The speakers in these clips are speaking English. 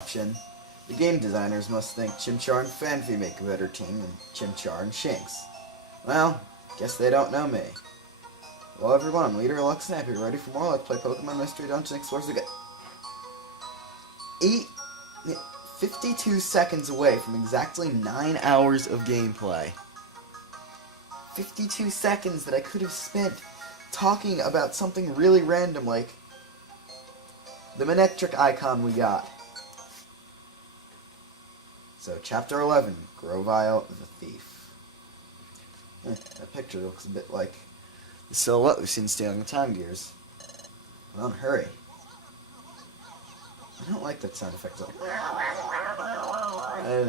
option. The game designers must think Chimchar and Fanfi make a better team than Chimchar and Shinx. Well, guess they don't know me. Hello everyone, I'm Leader Lux Snap. You ready for more? Let's play Pokemon Mystery Dungeon Explorers again. 52 seconds away from exactly 9 hours of gameplay. 52 seconds that I could have spent talking about something really random like the Manectric icon we got. So, Chapter 11, Grovyle the Thief. That picture looks a bit like the silhouette we've seen stealing the time gears. Come on, hurry. I don't like that sound effect. Like,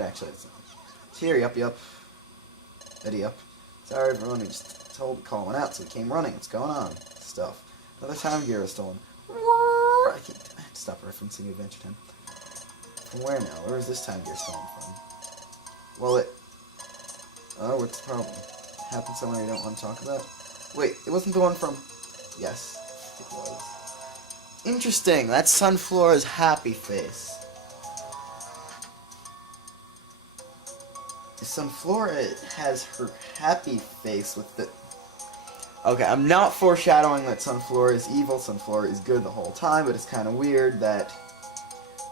actually, it's here, yup. Eddie up. Sorry everyone, we just told to call one out, so we came running. What's going on? Stuff. Another time gear was stolen. I have to stop referencing Adventure Time. From where now? Where is this time gear stolen from? Well, oh, what's the problem? It happened somewhere you don't want to talk about? Wait, it wasn't the one from... Yes, it was. Interesting, that's Sunflora's happy face. Sunflora has her happy face with the... Okay, I'm not foreshadowing that Sunflora is evil. Sunflora is good the whole time, but it's kind of weird that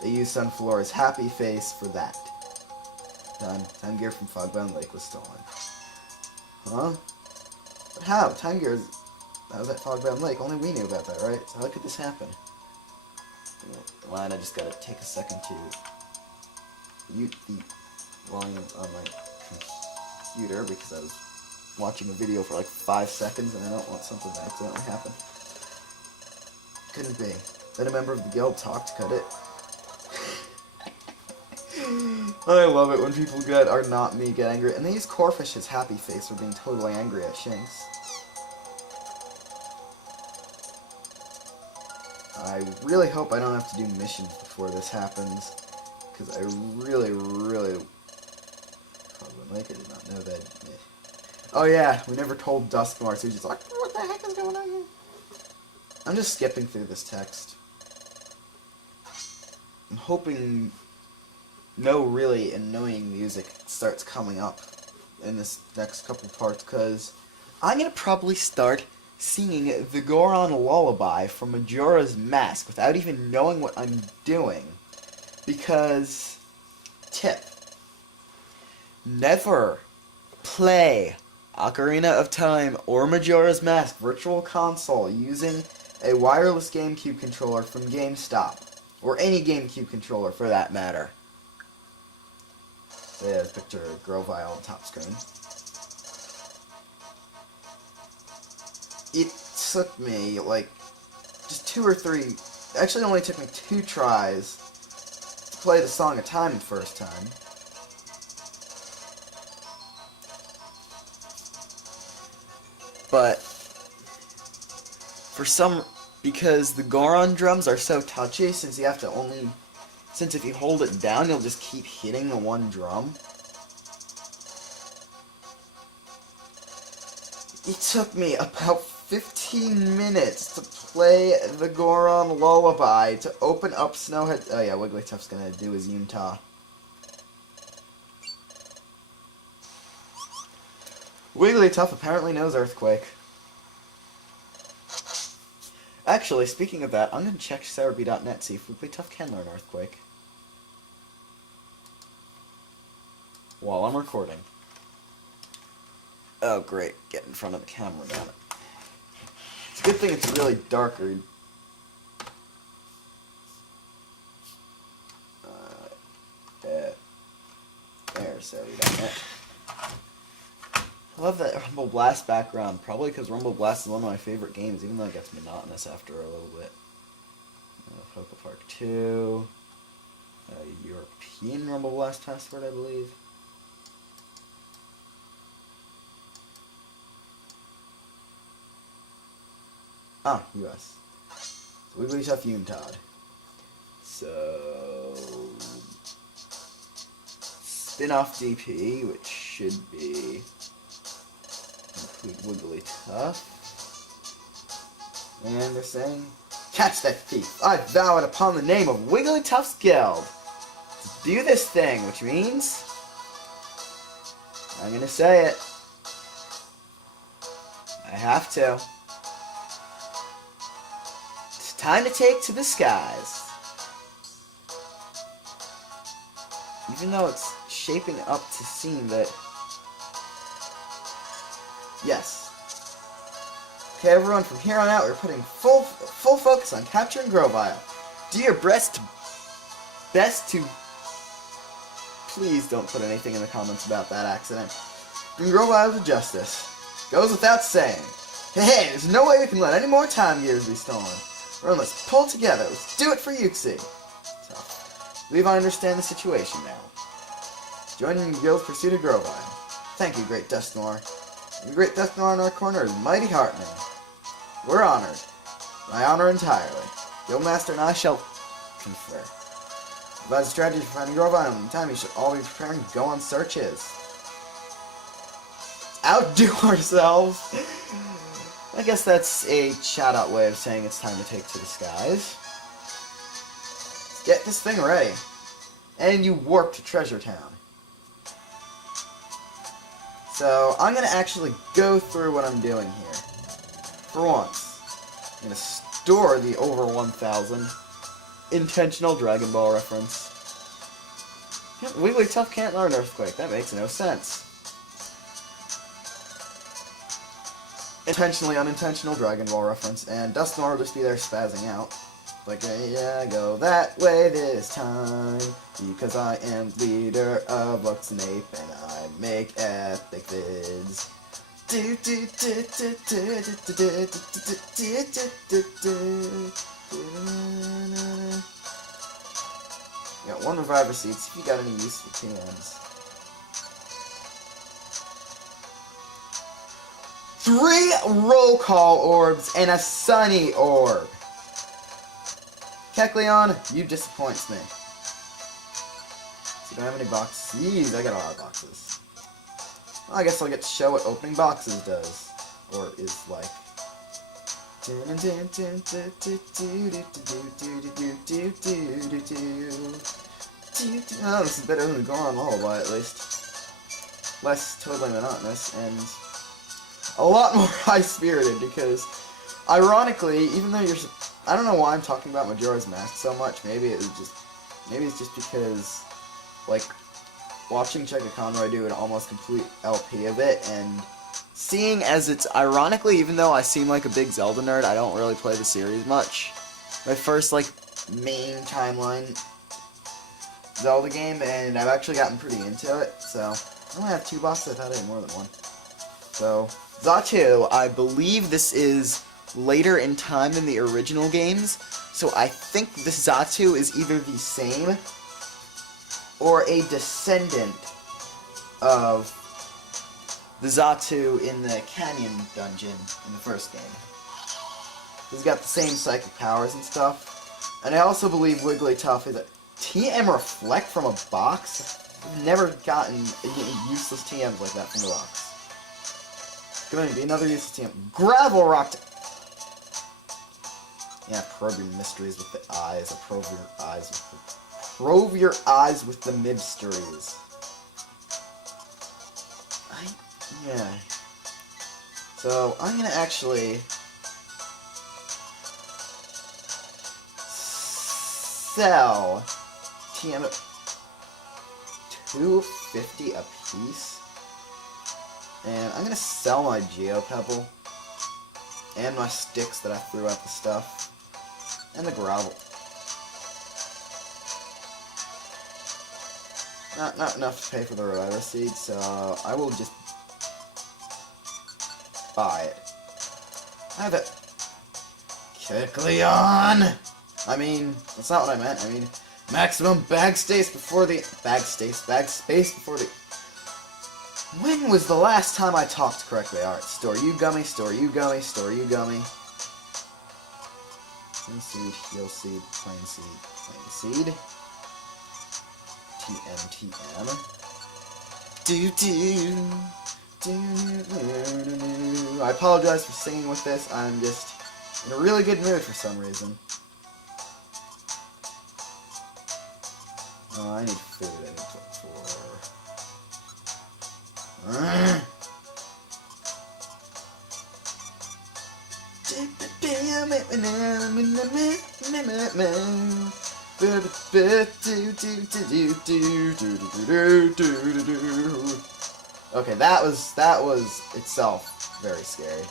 they use Sunflora's happy face for that. Done. Time gear from Fogbound Lake was stolen. Huh? But how? Time gear that was at Fogbound Lake. Only we knew about that, right? So how could this happen? Line, I just gotta take a second to mute the volume on my computer because I was watching a video for like 5 seconds and I don't want something to accidentally happen. Couldn't be. Then a member of the guild talked, cut it. I love it when people are not me get angry. And they use Corfish's happy face for being totally angry at Shinx. I really hope I don't have to do missions before this happens. Because I really... I did not know that. Oh yeah, we never told Duskmar, so he's just like, what the heck is going on here? I'm just skipping through this text. I'm hoping no really annoying music starts coming up in this next couple parts, because I'm going to probably start singing the Goron Lullaby from Majora's Mask without even knowing what I'm doing. Because, tip, never play Ocarina of Time or Majora's Mask Virtual Console using a wireless GameCube controller from GameStop. Or any GameCube controller, for that matter. So yeah, picture of Grovyle on top screen. It took me, like, just 2 or 3... Actually, it only took me 2 tries to play the Song of Time the first time. But because the Goron drums are so touchy, since if you hold it down, you'll just keep hitting the one drum. It took me about 15 minutes to play the Goron Lullaby to open up Snowhead. Oh yeah, Wigglytuff's gonna do his Yuntah. Wigglytuff apparently knows Earthquake. Actually, speaking of that, I'm going to check Cerebi.net, see if Wigglytuff can learn Earthquake. While I'm recording. Oh great, get in front of the camera about it. It's a good thing it's really dark, or there's Cerebi.net. I love that Rumble Blast background, probably because Rumble Blast is one of my favorite games, even though it gets monotonous after a little bit. Poke Park 2, European Rumble Blast password, I believe. Ah, US. So Wigglytuff Yuntad. So... Spin-off DP, which should be... Wigglytuff. And they're saying, catch that thief! I vow it upon the name of Wigglytuff's Guild! do this thing, which means I'm gonna say it. I have to. It's time to take to the skies. Even though it's shaping up to seem that... Yes. Okay, everyone, from here on out, we're putting full focus on capturing Grovile. Do your best to... Please don't put anything in the comments about that accident. Bring Grovile to justice. Goes without saying. Hey, there's no way we can let any more time gears be stolen. Everyone, let's pull together. Let's do it for Yuxi. So, I believe I understand the situation now. Joining the guild's pursuit of Grovile. Thank you, Great Dustnor. The Great Dustnor in our corner is mighty heartening. We're honored. I honor entirely. Guildmaster and I shall confer. Devise a strategy for finding Grovile, and in the time you should all be preparing to go on searches. Outdo ourselves! I guess that's a shout-out way of saying it's time to take to the skies. Let's get this thing ready. And you warp to Treasure Town. So, I'm going to actually go through what I'm doing here. For once, I'm going to store the over 1,000 intentional Dragon Ball reference. Yep, Wigglytuff can't learn Earthquake. That makes no sense. Intentionally unintentional Dragon Ball reference, and Dustnor will just be there spazzing out. Like, yeah, go that way this time, because I am leader of Lux and Ape, and I make epic vids. Got one Reviver Seed, see if you got any useful PMs. 3 Roll Call Orbs and a Sunny Orb. Kecleon, you disappoints me. So do I have any boxes? Jeez, I got a lot of boxes. Well, I guess I'll get to show what opening boxes does. Or is like. Oh, this is better than the Goron Lullaby, at least. Less totally monotonous, and a lot more high-spirited, because, ironically, even though you're... I don't know why I'm talking about Majora's Mask so much. Maybe it's just because, like, watching Cheka Conroy do an almost complete LP of it, and seeing as it's, ironically, even though I seem like a big Zelda nerd, I don't really play the series much. My first, like, main timeline Zelda game, and I've actually gotten pretty into it, so I only have 2 boxes. I thought I had more than one. So, Xatu, I believe this is later in time than the original games, so I think this Xatu is either the same or a descendant of the Xatu in the Canyon Dungeon in the first game. He's got the same psychic powers and stuff, and I also believe Wigglytuff is a TM Reflect from a box. I've never gotten useless TMs like that from the box. Going to be another useless TM. Gravel Rock. Yeah, probe your mysteries with the eyes. Or probe your eyes with the... Probe your eyes with the mysteries. Yeah. So, I'm going to actually... sell TM at $2.50 a piece. And I'm going to sell my Geopebble. And my sticks that I threw at the stuff. And the gravel. Not enough to pay for the Reviver Seed, so I will just buy it. I have it. Kecleon! I mean, that's not what I meant. I mean, maximum bag space before the... Bag space before the... When was the last time I talked correctly? Alright, store you gummy, store you gummy, store you gummy. Plain seed, heal seed, plain seed. TM. I apologize for singing with this. I'm just in a really good mood for some reason. Oh, I need food. I need Okay, that was itself very scary.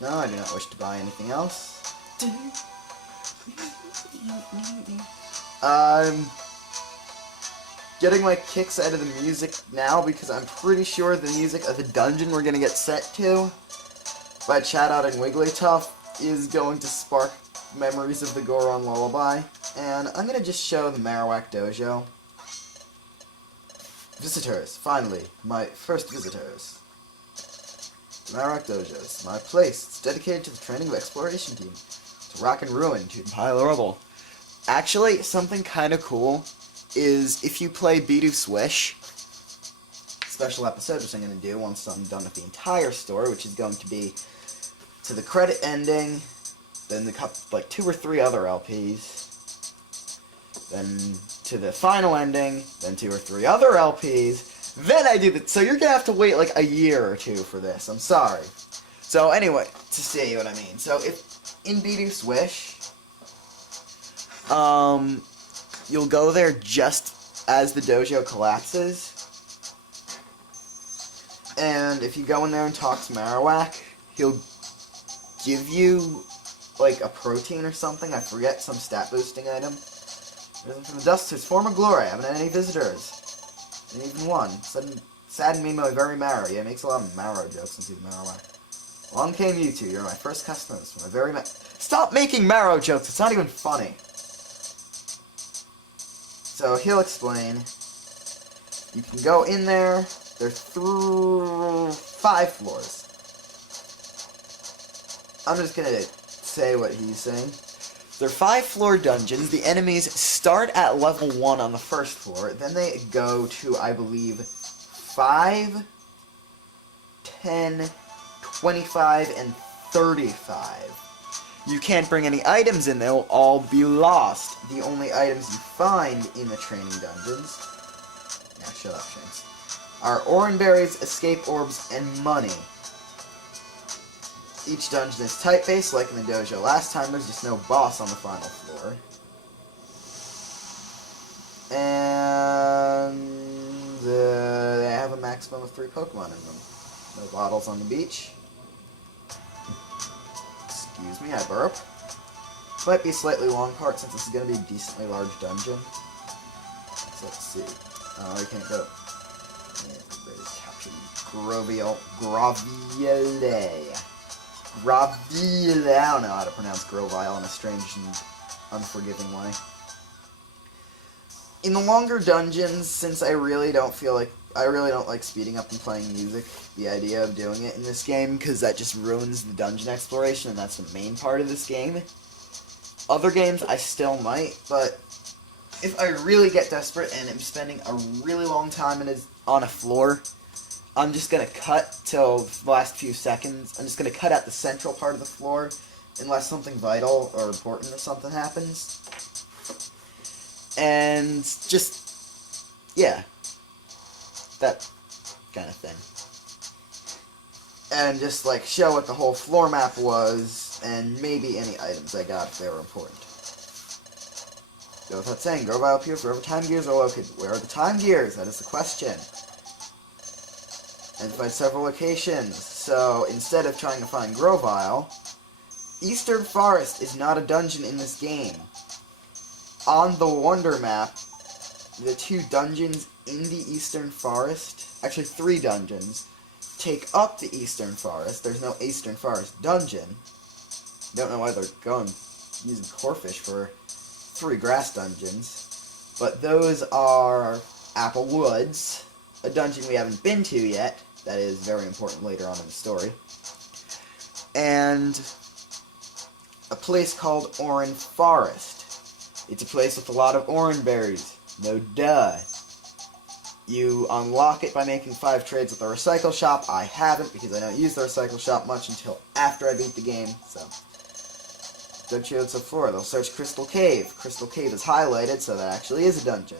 No, I do not wish to buy anything else. I'm getting my kicks out of the music now because I'm pretty sure the music of the dungeon we're gonna get set to by Chatot and Wigglytuff is going to spark memories of the Goron Lullaby. And I'm gonna just show the Marowak Dojo. Visitors, finally, my first visitors. The Marowak Dojo is my place. It's dedicated to the training of exploration team. To rock and ruin, to pile of rubble. Actually, something kind of cool is if you play Bidoof Swish, special episode, which I'm going to do once I'm done with the entire story, which is going to be to the credit ending, then like 2 or 3 other LPs, then to the final ending, then 2 or 3 other LPs, then I do the... So you're going to have to wait like a year or 2 for this. I'm sorry. So anyway, to see what I mean. So if in Bidoof Swish, you'll go there just as the dojo collapses. And if you go in there and talk to Marowak, he'll give you like a protein or something. I forget, some stat boosting item. Risen from the dust to his former glory. I haven't had any visitors. And even one. Saddened me my very marrow. Yeah, he makes a lot of marrow jokes since he's Marowak. Along came you two. You're my first customers. My very Stop making marrow jokes. It's not even funny. So he'll explain. You can go in there. There's 5 floors. I'm just gonna say what he's saying. There are 5-floor dungeons. The enemies start at level 1 on the first floor. Then they go to, I believe, 5, 10, 25, and 35. You can't bring any items in. They'll all be lost. The only items you find in the training dungeons... Now shut up, Shanks. Are orange berries, escape orbs, and money. Each dungeon is type-based, like in the dojo last time. There's just no boss on the final floor. And they have a maximum of 3 Pokemon in them. No bottles on the beach. Excuse me, I burp. Might be a slightly long part since this is going to be a decently large dungeon. So let's see. I can't go. Captured Grovile. Grovile. I don't know how to pronounce Grovile in a strange and unforgiving way. In the longer dungeons, since I really don't like speeding up and playing music, the idea of doing it in this game, because that just ruins the dungeon exploration, and that's the main part of this game. Other games I still might, but if I really get desperate and am spending a really long time on a floor, I'm just going to cut till the last few seconds. I'm just going to cut out the central part of the floor unless something vital or important or something happens. And just, yeah, that kind of thing. And just, like, show what the whole floor map was, and maybe any items I got if they were important. Go without saying, Grovile appears wherever time gears are located. Where are the time gears? That is the question. And find several locations. So, instead of trying to find Grovile, Eastern Forest is not a dungeon in this game. On the Wonder map, the 2 dungeons in the Eastern Forest, actually 3 dungeons, take up the Eastern Forest. There's no Eastern Forest dungeon. Don't know why they're using Corphish for 3 grass dungeons. But those are Apple Woods, a dungeon we haven't been to yet. That is very important later on in the story. And a place called Oran Forest. It's a place with a lot of orange berries. No duh. You unlock it by making 5 trades at the recycle shop. I haven't because I don't use the recycle shop much until after I beat the game. So Go to the floor. They'll search Crystal Cave. Crystal Cave is highlighted, so that actually is a dungeon.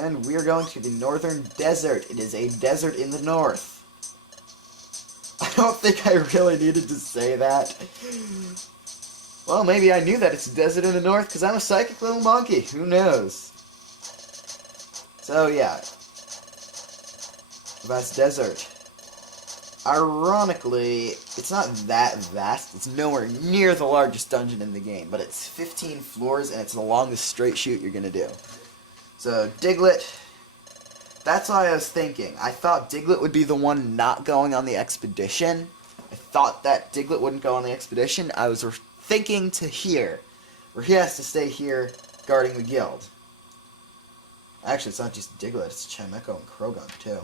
And we're going to the Northern Desert. It is a desert in the north. I don't think I really needed to say that. Well, maybe I knew that it's a desert in the north because I'm a psychic little monkey. Who knows? So, yeah. That's desert. Ironically, it's not that vast. It's nowhere near the largest dungeon in the game, but it's 15 floors and it's the longest straight shoot you're going to do. So, Diglett, that's what I was thinking. I thought Diglett would be the one not going on the expedition. I thought that Diglett wouldn't go on the expedition. I was thinking to here, where he has to stay here guarding the guild. Actually, it's not just Diglett, it's Chimecho and Krogan, too.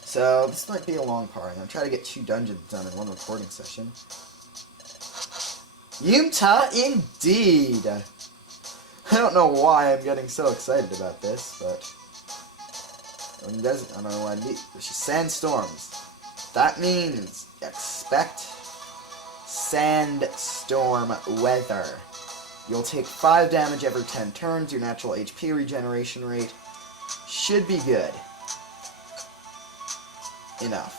So, this might be a long part. I'm going to try to get 2 dungeons done in one recording session. Utah, indeed! I don't know why I'm getting so excited about this, but... I don't know why I need... There's just sandstorms. That means expect sandstorm weather. You'll take 5 damage every 10 turns. Your natural HP regeneration rate should be good. Enough.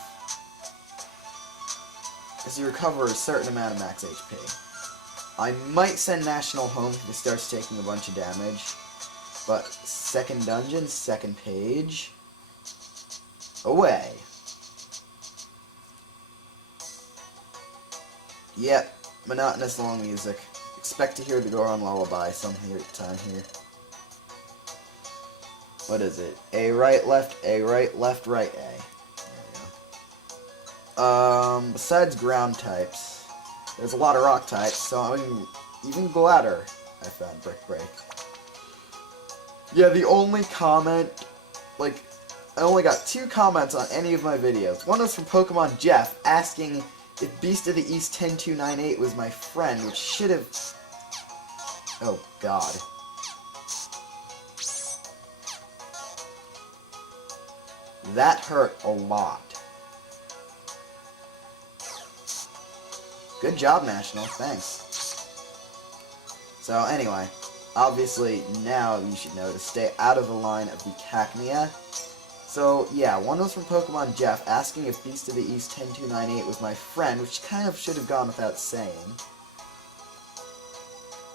As you recover a certain amount of max HP. I might send National home if he starts taking a bunch of damage. But second dungeon, second page. Away. Yep, monotonous long music. Expect to hear the Goron lullaby some time here. What is it? A right, left, right, A. Besides ground types, there's a lot of rock types, so I'm even gladder I found Brick Break. Yeah, the only comment, like, I only got 2 comments on any of my videos. One was from Pokemon Jeff, asking if Beast of the East 10298 was my friend, which should have... Oh, God. That hurt a lot. Good job, National. Thanks. So, anyway, obviously, now you should know to stay out of the line of the Cacnea. So, yeah, one was from Pokemon Jeff, asking if Beast of the East 10298 was my friend, which kind of should have gone without saying.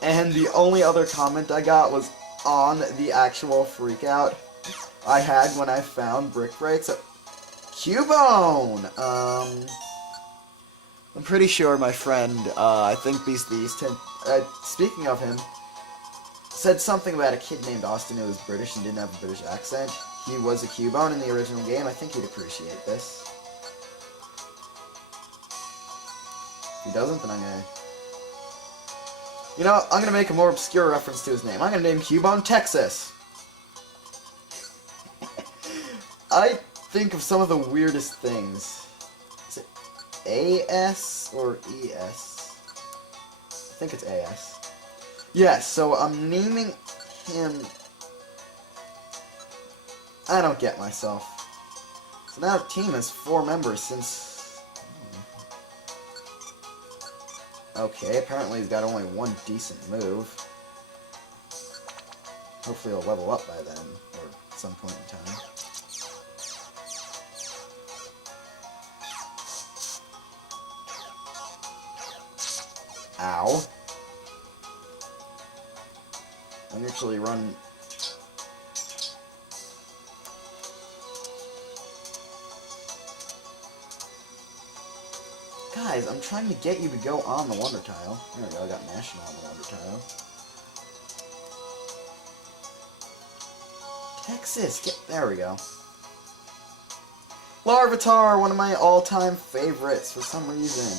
And the only other comment I got was on the actual freakout I had when I found Brick Break. So, Cubone! I'm pretty sure my friend, I think Beast of the East, speaking of him, said something about a kid named Austin who was British and didn't have a British accent. He was a Cubone in the original game. I think he'd appreciate this. If he doesn't, then I'm gonna... You know, I'm gonna make a more obscure reference to his name. I'm gonna name Cubone Texas. I think of some of the weirdest things. Is it AS or ES? I think it's AS. Yes, so I'm naming him... I don't get myself. So now the team has 4 members since... Okay, apparently he's got only 1 decent move. Hopefully he'll level up by then, or at some point in time. Ow. I can actually run... Guys, I'm trying to get you to go on the Wonder Tile. There we go, I got National on the Wonder Tile. Texas, there we go. Larvitar, one of my all-time favorites for some reason.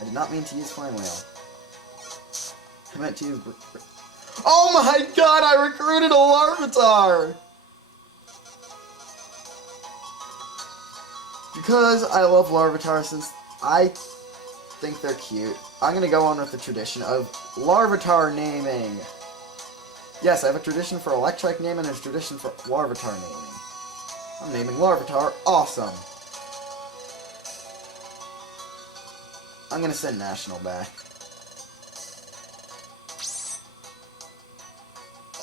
I did not mean to use Flame Wheel. I meant to use... Oh my god, I recruited a Larvitar! Because I love Larvitar since I think they're cute, I'm gonna go on with the tradition of Larvitar naming. Yes, I have a tradition for Electrike naming and a tradition for Larvitar naming. I'm naming Larvitar Awesome. I'm gonna send National back.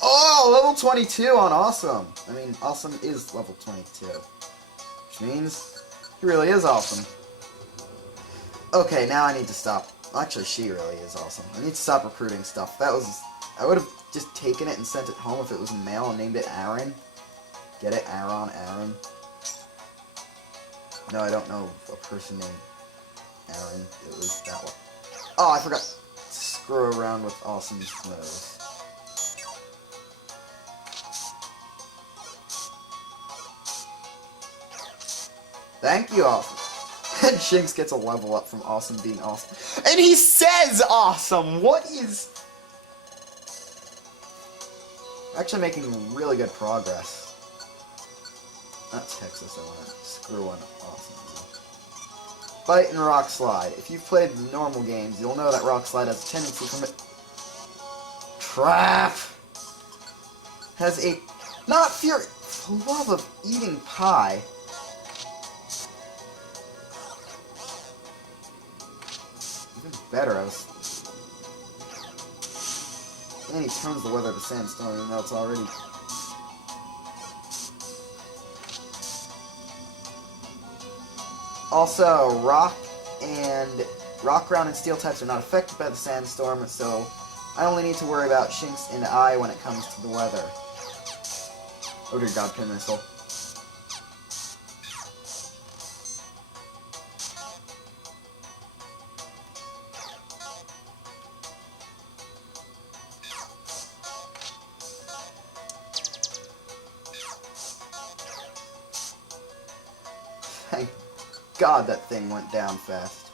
Oh, level 22 on Awesome. I mean, Awesome is level 22. Which means he really is awesome. Okay, now I need to stop. Actually, she really is awesome. I need to stop recruiting stuff. That was... I would have just taken it and sent it home if it was male and named it Aaron. Get it? Aaron. No, I don't know a person named Aaron. It was that one. Oh, I forgot to screw around with Awesome's nose. Thank you, Awesome. And Shinx gets a level up from Awesome being awesome. And he says awesome! What is... Actually making really good progress. Not Texas, I want to screw on Awesome. Fight and Rock Slide. If you've played the normal games, you'll know that Rock Slide has a tendency to commit... Trap! Has a... Not fury... love of eating pie. Even better, I was... And he turns the weather to sandstorm, even though it's already... Also, Rock, Ground, and Steel types are not affected by the sandstorm, so I only need to worry about Shinx and I when it comes to the weather. Oh dear God, Pin Missile. Thank God that thing went down fast.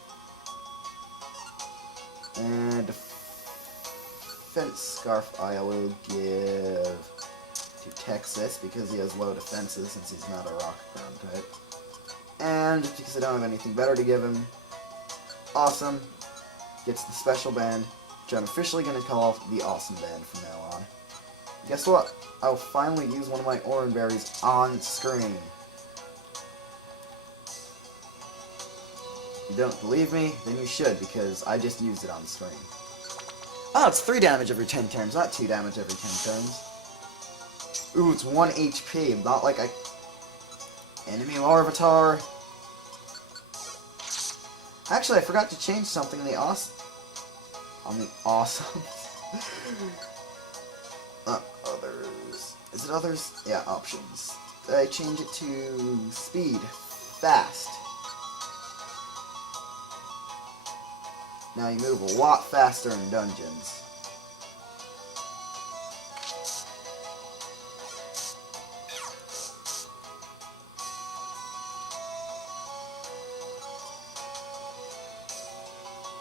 And Defense Scarf I will give to Texas because he has low defenses since he's not a rock ground type. And because I don't have anything better to give him, Awesome gets the special band, which I'm officially going to call the Awesome Band from now on. Guess what? I'll finally use one of my Oran Berries on screen. If you don't believe me, then you should, because I just used it on the screen. Oh, it's 3 damage every 10 turns, not 2 damage every 10 turns. Ooh, it's 1 HP, not like I... Enemy Larvitar. Actually, I forgot to change something in the Awesome... On the Awesome... Others... Is it Others? Yeah, Options. I change it to Speed. Fast. Now you move a lot faster in dungeons.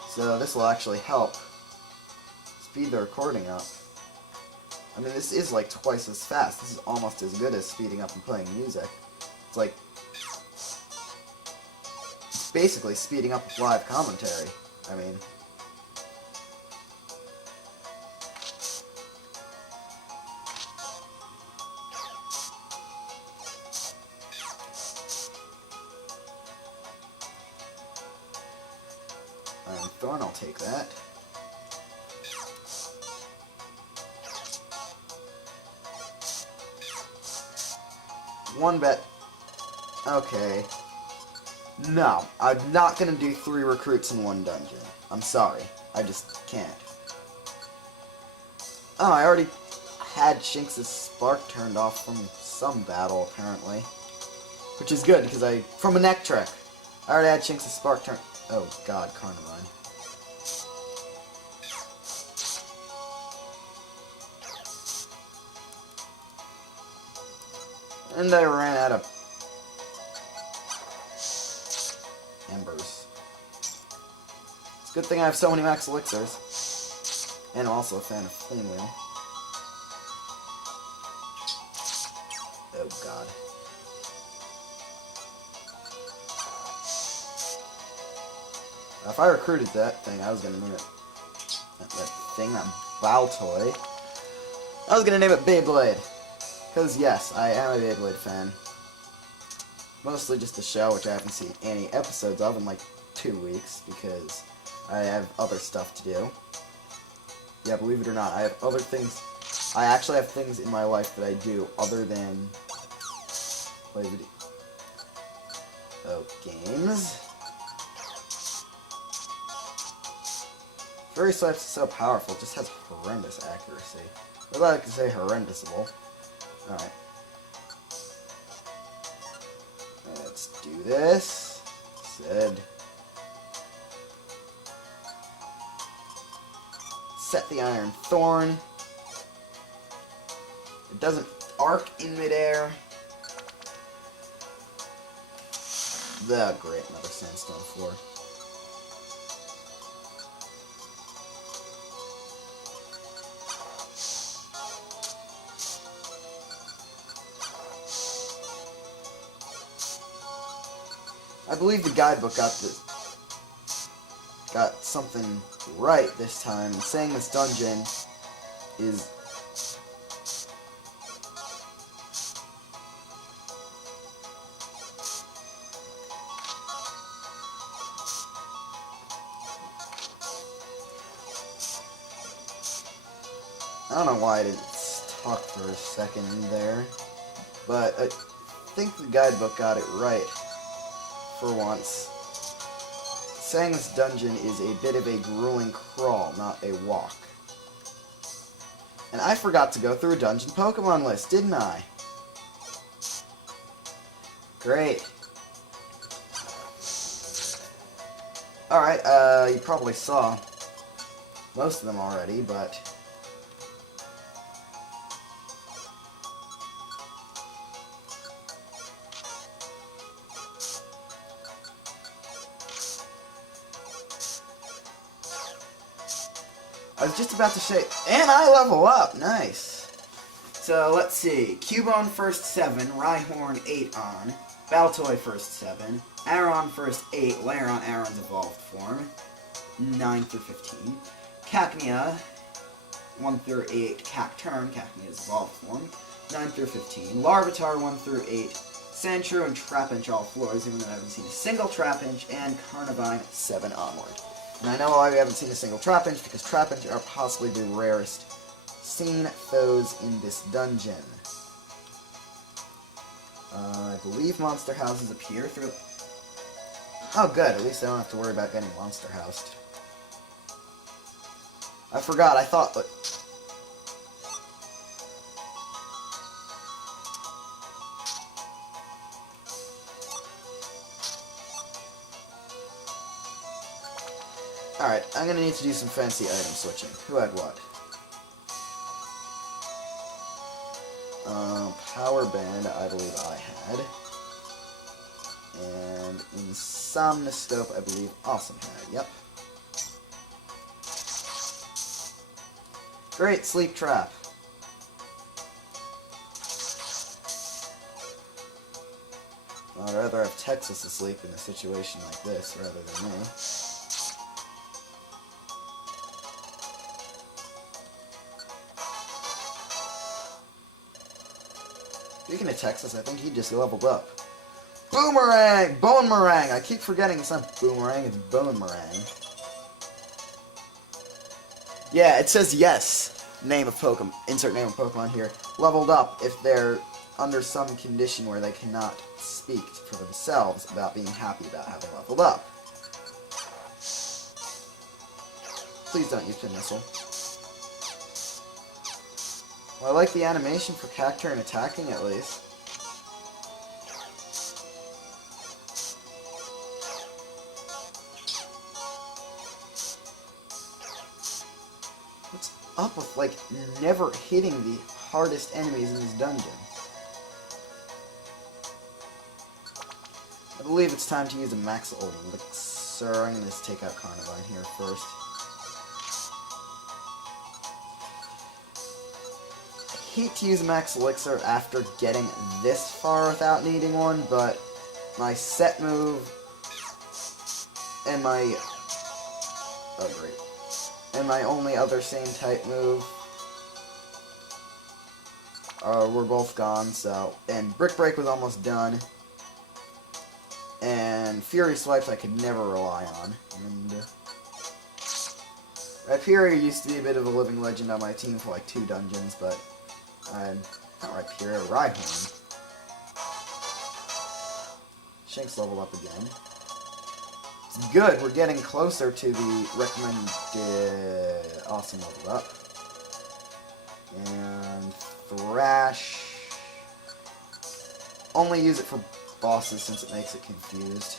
So this will actually help speed the recording up. I mean, this is like twice as fast. This is almost as good as speeding up and playing music. It's like... It's basically speeding up with live commentary. I mean... Iron Thorn, I'll take that. One bet. Okay. No, I'm not gonna do 3 recruits in one dungeon. I'm sorry. I just can't. Oh, I already had Shinx's Spark turned off from some battle, apparently. Which is good, because from a neck trick. I already had Shinx's Spark turned... Oh, God, Carnivine. And I ran out of... Embers. It's a good thing I have so many max elixirs. And I'm also a fan of Flame Wheel. Oh, God. If I recruited that thing, I was gonna name it... That thing, that Baltoy. I was gonna name it Beyblade. Because, yes, I am a Beyblade fan. Mostly just the show, which I haven't seen any episodes of in like 2 weeks, because I have other stuff to do. Yeah, believe it or not, I have other things. I actually have things in my life that I do other than play video games. Fury Swipes is so powerful, it just has horrendous accuracy. Or I could say horrendousable. Alright. Let's do this. Said. Set the Iron Thorn. It doesn't arc in midair. Great, another sandstone floor. I believe the guidebook got something right this time, saying this dungeon is I don't know why I didn't talk for a second there, but I think the guidebook got it right for once. Saying this dungeon is a bit of a grueling crawl, not a walk. And I forgot to go through a dungeon Pokemon list, didn't I? Great. Alright, you probably saw most of them already, but I was just about to say, and I level up! Nice! So, let's see. Cubone first 7, Rhyhorn 8 on, Baltoy first 7, Aron first 8, Lairon Aron's evolved form, 9 through 15, Cacnea 1 through 8, Cacturn, Cacnea's evolved form, 9 through 15, Larvitar 1 through 8, Sandshrew and Trapinch all floors, even though I haven't seen a single Trapinch, and Carnivine 7 onward. And I know why we haven't seen a single Trapinch, because Trapinch are possibly the rarest seen foes in this dungeon. I believe monster houses appear through... Oh good, at least I don't have to worry about getting monster housed. I forgot, I thought... Alright, I'm gonna need to do some fancy item switching. Who had what? Power Band, I believe I had. And Insomnistope, I believe Awesome had. Yep. Great, Sleep Trap. I'd rather have Texas asleep in a situation like this rather than me. Speaking of Texas, I think he just leveled up. Boomerang! Bone-merang! I keep forgetting it's not Boomerang, it's Bone-merang. Yeah, it says yes. Name of Pokemon. Insert name of Pokemon here. Leveled up if they're under some condition where they cannot speak for themselves about being happy about having leveled up. Please don't use Pin Missile. Well, I like the animation for Cacturn attacking, at least. What's up with, like, never hitting the hardest enemies in this dungeon? I believe it's time to use a Max Elixir. I'm going to take out Carnivine here first. I hate to use Max Elixir after getting this far without needing one, but my set move and my... Oh, great. And my only other same type move were both gone, so... And Brick Break was almost done. And Fury Swipes I could never rely on. And Rhyperior used to be a bit of a living legend on my team for like 2 dungeons, but not Rhyperior, Rhyhorn. Shank's leveled up again. It's good, we're getting closer to the recommended awesome level up. And Thrash. Only use it for bosses since it makes it confused.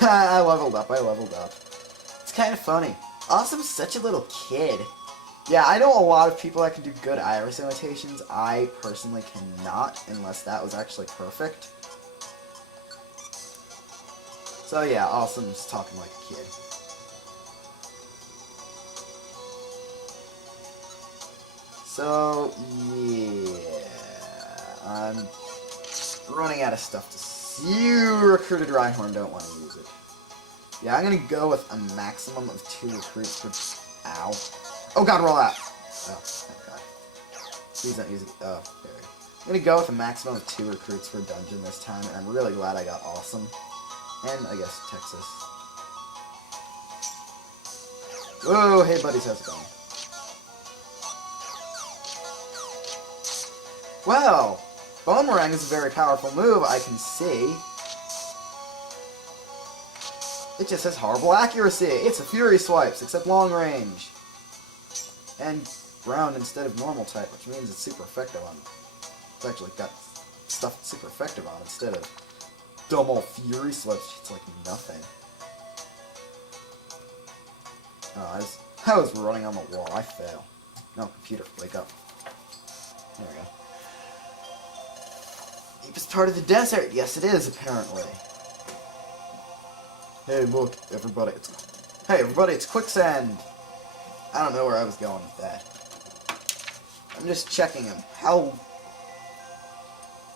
I leveled up. It's kind of funny. Awesome's such a little kid. Yeah, I know a lot of people that can do good iris imitations. I personally cannot, unless that was actually perfect. So yeah, Awesome's talking like a kid. So, yeah, I'm running out of stuff to see. You recruited Rhyhorn, don't want to use it. Yeah, I'm going to go with a maximum of 2 recruits per... Ow. Oh god, roll out! Oh, thank god. Please don't use it. Oh, there we go. I'm going to go with a maximum of 2 recruits per dungeon this time, and I'm really glad I got Awesome. And, I guess, Texas. Whoa, hey buddies, how's it going? Well, Boomerang is a very powerful move, I can see. It just has horrible accuracy. It's a Fury Swipes, except long range. And ground instead of normal type, which means it's super effective on... It's actually got stuff that's super effective on instead of dumb old Fury Swipes. It's like nothing. Oh, I was running on the wall. I fail. No, computer, wake up. There we go. Deepest part of the desert. Yes, it is, apparently. Hey, look, everybody. Hey, everybody, it's quicksand. I don't know where I was going with that. I'm just checking him. How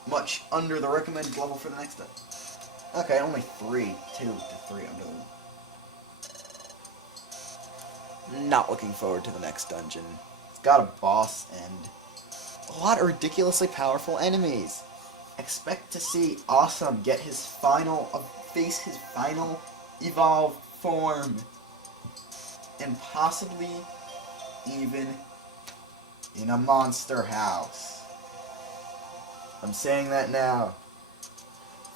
much under the recommended level for the next one? Okay, only 2 to 3 under the... Not looking forward to the next dungeon. It's got a boss and a lot of ridiculously powerful enemies. Expect to see Awesome get his final... face his final evolved form. And possibly even in a monster house. I'm saying that now.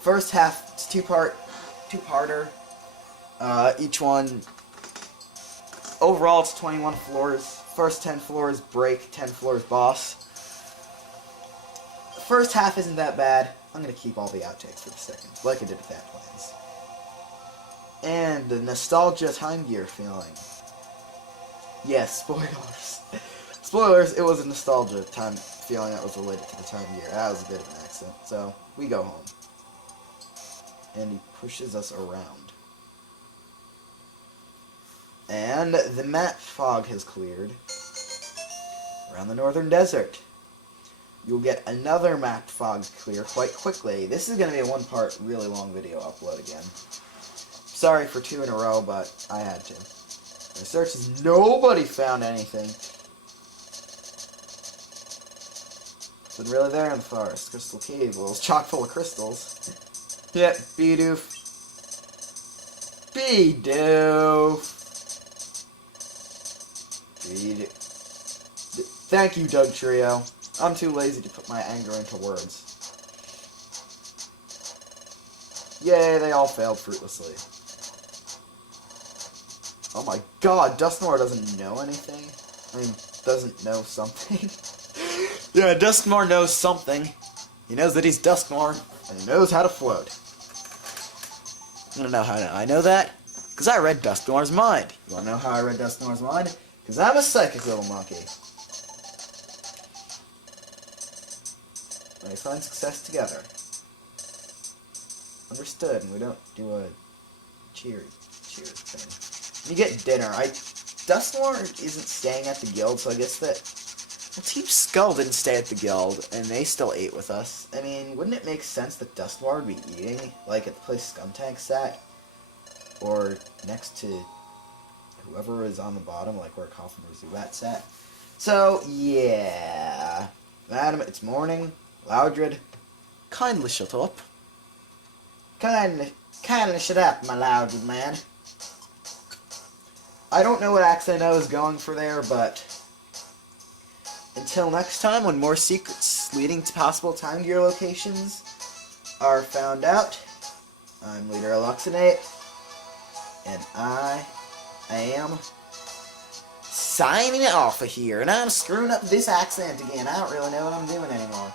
First half, it's two-parter. Each one, overall it's 21 floors. First 10 floors break, 10 floors boss. The first half isn't that bad. I'm going to keep all the outtakes for the second, like I did with that plans. And the nostalgia time gear feeling. Yes, spoilers. Spoilers, it was a nostalgia time feeling that was related to the time gear. That was a bit of an accident. So, we go home. And he pushes us around. And the map fog has cleared around the northern desert. You'll get another map fog clear quite quickly. This is going to be a one-part, really long video upload again. Sorry for 2 in a row, but I had to. The searches, nobody found anything. Been really there in the forest. Crystal Cave, well, it's chock full of crystals. Yep, Bidoof. Bidoof. Thank you, Doug Trio. I'm too lazy to put my anger into words. Yay, they all failed fruitlessly. Oh my god, Dustmore doesn't know anything? I mean, doesn't know something. Yeah, Dustmore knows something. He knows that he's Dustmore, and he knows how to float. I don't know how I know that, because I read Dustmore's mind. You want to know how I read Dustmore's mind? Because I'm a psychic little monkey. We find success together. Understood, and we don't do a cheers thing. You get dinner. Dustmore isn't staying at the guild, so I guess that... Well, Team Skull didn't stay at the guild, and they still ate with us. I mean, wouldn't it make sense that Dustmore would be eating, like at the place Scumtank sat? Or next to whoever is on the bottom, like where Coffin or Zubat sat? So, yeah. Madam, it's morning. Loudred, kindly shut up. Kindly shut up, my Loudred man. I don't know what accent I was going for there, but until next time, when more secrets leading to possible time gear locations are found out, I'm Leader Eluxinate, and I am signing off of here. And I'm screwing up this accent again. I don't really know what I'm doing anymore.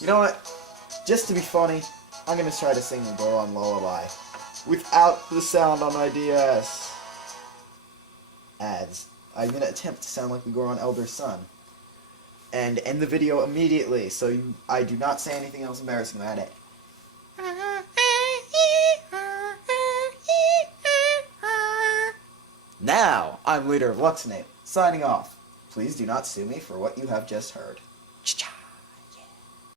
You know what? Just to be funny, I'm going to try to sing the Goron Lullaby without the sound on my DS. I'm going to attempt to sound like the Goron Elder Son. And end the video immediately, so I do not say anything else embarrassing about it. Now, I'm Leader of Luxinate, signing off. Please do not sue me for what you have just heard.